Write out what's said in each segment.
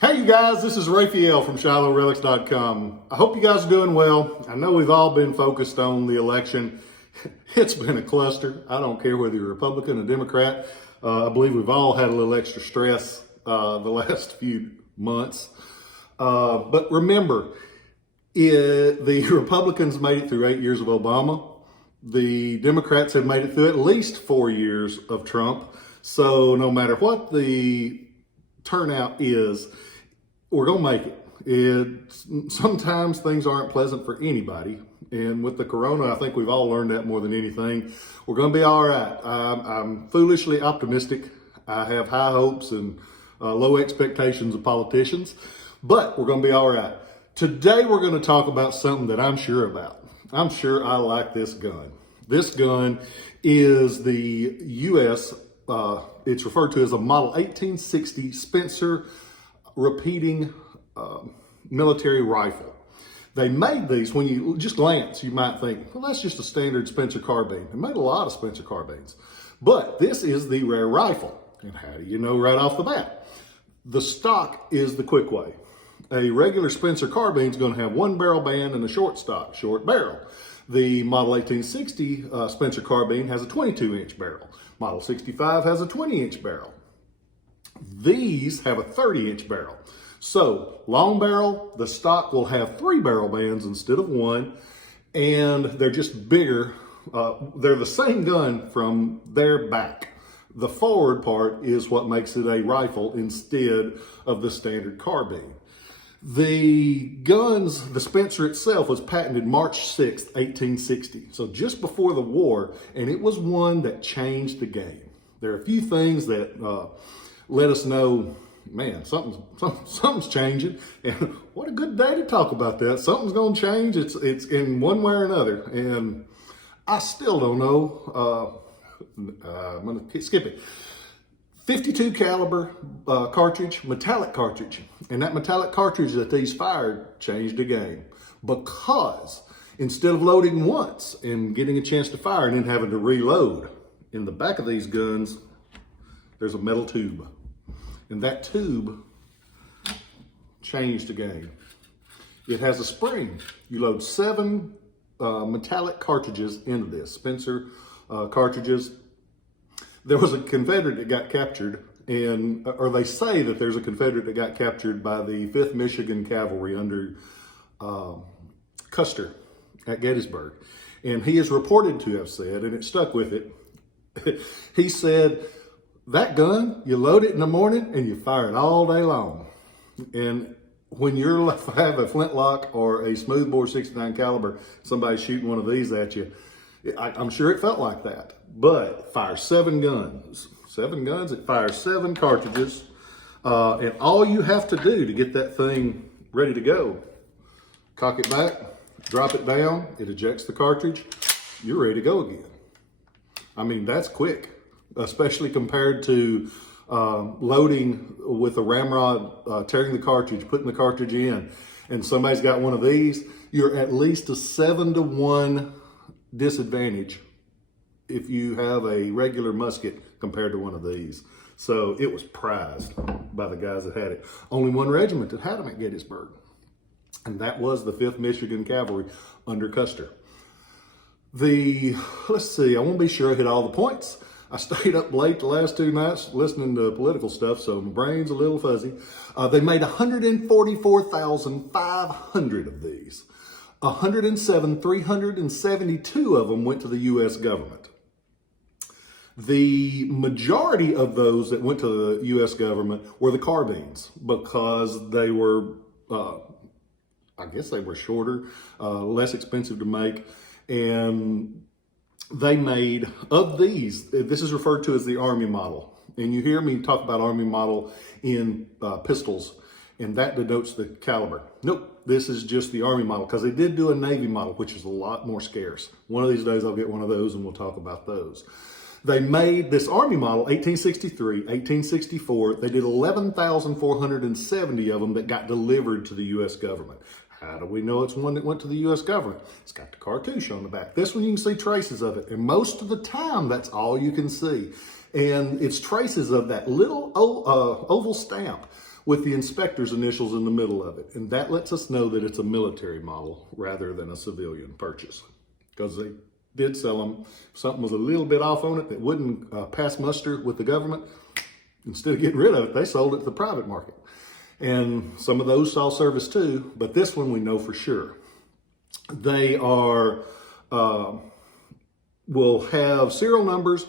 Hey you guys, this is Rafael from Shiloh Relics.com. I hope you guys are doing well. I know we've all been focused on the election. It's been a cluster. I don't care whether you're Republican or Democrat. I believe we've all had a little extra stress the last few months. But remember, the Republicans made it through 8 years of Obama. The Democrats have made it through at least 4 years of Trump. So no matter what the turnout is, we're going to make it. Sometimes things aren't pleasant for anybody. And with the corona, I think we've all learned that more than anything. We're going to be all right. I'm foolishly optimistic. I have high hopes and low expectations of politicians, but we're going to be all right. Today, we're going to talk about something that I'm sure about. I'm sure I like this gun. This gun is the U.S., it's referred to as a Model 1860 Spencer repeating military rifle. They made these, when you just glance, you might think, well, that's just a standard Spencer carbine. They made a lot of Spencer carbines, but this is the rare rifle. And how do you know right off the bat? The stock is the quick way. A regular Spencer carbine is going to have one barrel band and a short stock, short barrel. The Model 1860 Spencer carbine has a 22-inch barrel. Model 65 has a 20-inch barrel. These have a 30-inch barrel. So, long barrel, the stock will have 3 barrel bands instead of 1, and they're just bigger. They're the same gun from their back. The forward part is what makes it a rifle instead of the standard carbine. The guns, the Spencer itself was patented March 6th, 1860. So just before the war, and it was one that changed the game. There are a few things that let us know, man, something's changing. And what a good day to talk about that. Something's going to change. It's in one way or another. And I still don't know. I'm going to skip it. 52 caliber cartridge, metallic cartridge. And that metallic cartridge that these fired changed the game. Because instead of loading once and getting a chance to fire and then having to reload, in the back of these guns, there's a metal tube. And that tube changed the game. It has a spring. You load 7 metallic cartridges into this, Spencer cartridges. There was a Confederate that got captured, or they say that there's a Confederate that got captured by the 5th Michigan Cavalry under Custer at Gettysburg. And he is reported to have said, and it stuck with it, he said, that gun, you load it in the morning and you fire it all day long. And when you have a flintlock or a smoothbore 69 caliber, somebody's shooting one of these at you, I'm sure it felt like that. But it fires 7 guns. 7 guns, it fires 7 cartridges. And all you have to do to get that thing ready to go, cock it back, drop it down, it ejects the cartridge, you're ready to go again. I mean, that's quick, especially compared to loading with a ramrod, tearing the cartridge, putting the cartridge in, and somebody's got one of these. You're at least a 7-to-1 disadvantage if you have a regular musket compared to one of these. So it was prized by the guys that had it. Only one regiment that had them at Gettysburg, and that was the 5th Michigan Cavalry under Custer. Let's see, I want to be sure I hit all the points. I stayed up late the last 2 nights listening to political stuff, so my brain's a little fuzzy. They made 144,500 of these. 372 of them went to the U.S. government. The majority of those that went to the U.S. government were the carbines, because they were, I guess they were shorter, less expensive to make, and they made, of these, this is referred to as the Army model. And you hear me talk about Army model in pistols, and that denotes the caliber. Nope, this is just the Army model, because they did do a Navy model, which is a lot more scarce. One of these days I'll get one of those and we'll talk about those. They made this Army model, 1863, 1864. They did 11,470 of them that got delivered to the U.S. government. How do we know it's one that went to the U.S. government? It's got the cartouche on the back. This one you can see traces of it. And most of the time, that's all you can see. And it's traces of that little oval stamp. with the inspector's initials in the middle of it. And that lets us know that it's a military model rather than a civilian purchase, because they did sell them. If something was a little bit off on it that wouldn't pass muster with the government, instead of getting rid of it, they sold it to the private market. And some of those saw service too, but this one we know for sure. They are, will have serial numbers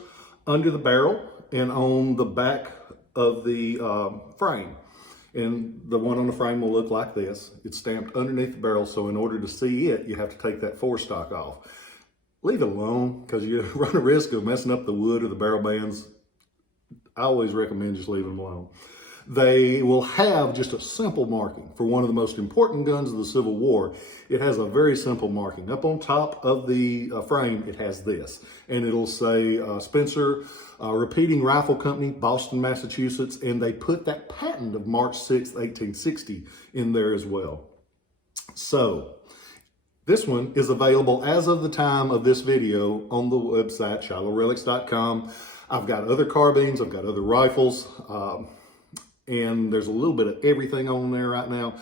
under the barrel and on the back of the frame. And the one on the frame will look like this. It's stamped underneath the barrel, so in order to see it, you have to take that forestock off. Leave it alone, because you run a risk of messing up the wood or the barrel bands. I always recommend just leaving them alone. They will have just a simple marking for one of the most important guns of the Civil War. It has a very simple marking. Up on top of the frame, it has this. And it'll say Spencer Repeating Rifle Company, Boston, Massachusetts. And they put that patent of March 6th, 1860 in there as well. So this one is available as of the time of this video on the website, ShilohRelics.com. I've got other carbines, I've got other rifles, and there's a little bit of everything on there right now.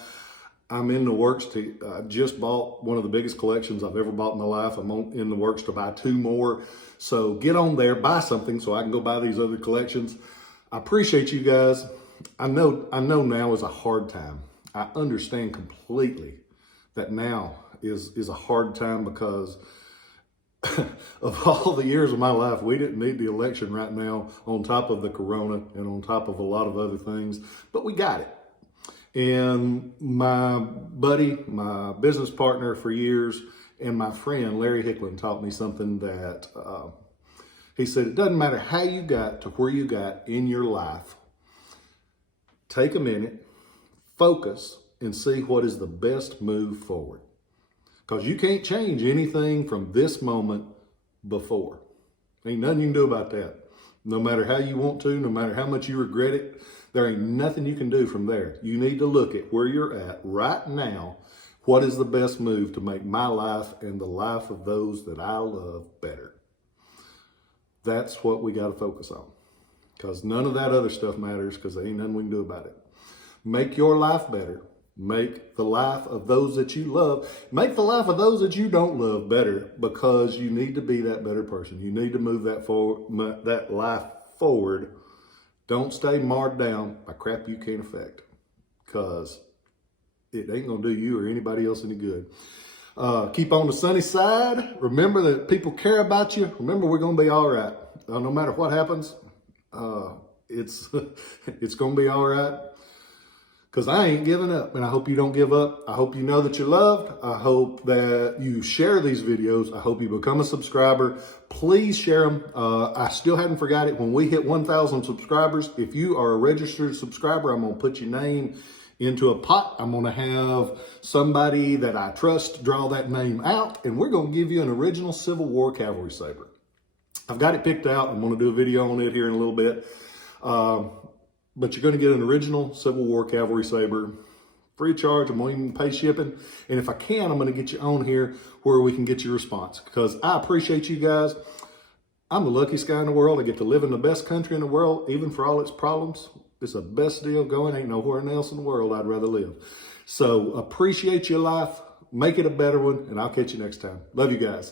I'm in the works to, just bought one of the biggest collections I've ever bought in my life. I'm in the works to buy 2 more. So get on there, buy something so I can go buy these other collections. I appreciate you guys. I know now is a hard time. I understand completely that now is a hard time because of all the years of my life, we didn't need the election right now on top of the corona and on top of a lot of other things, but we got it. And my buddy, my business partner for years, and my friend Larry Hicklin taught me something that he said, it doesn't matter how you got to where you got in your life. Take a minute, focus, and see what is the best move forward. Because you can't change anything from this moment before. Ain't nothing you can do about that. No matter how you want to, no matter how much you regret it, there ain't nothing you can do from there. You need to look at where you're at right now. What is the best move to make my life and the life of those that I love better? That's what we got to focus on. Because none of that other stuff matters, because there ain't nothing we can do about it. Make your life better. Make the life of those that you love, make the life of those that you don't love better, because you need to be that better person. You need to move that life forward. Don't stay marred down by crap you can't affect, because it ain't going to do you or anybody else any good. Keep on the sunny side. Remember that people care about you. Remember, we're going to be all right. No matter what happens, it's going to be all right. Because I ain't giving up, and I hope you don't give up. I hope you know that you're loved. I hope that you share these videos. I hope you become a subscriber. Please share them. I still haven't forgot it. When we hit 1,000 subscribers, if you are a registered subscriber, I'm going to put your name into a pot. I'm going to have somebody that I trust draw that name out, and we're going to give you an original Civil War cavalry saber. I've got it picked out. I'm going to do a video on it here in a little bit. But you're going to get an original Civil War cavalry saber, free of charge. I'm going to even pay shipping. And if I can, I'm going to get you on here where we can get your response, because I appreciate you guys. I'm the luckiest guy in the world. I get to live in the best country in the world, even for all its problems. It's the best deal going. Ain't nowhere else in the world I'd rather live. So appreciate your life. Make it a better one, and I'll catch you next time. Love you guys.